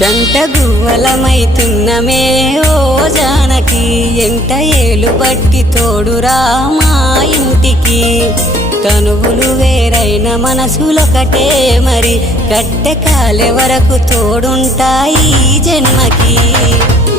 జంట గువ్వలమైతున్నమే ఓ జానకి ఎంట ఏలు బట్టి తోడురా మా ఇంటికి తనువులు వేరైన మనసులొకటే మరి కట్టె కాలే వరకు తోడుంటాయి జన్మకి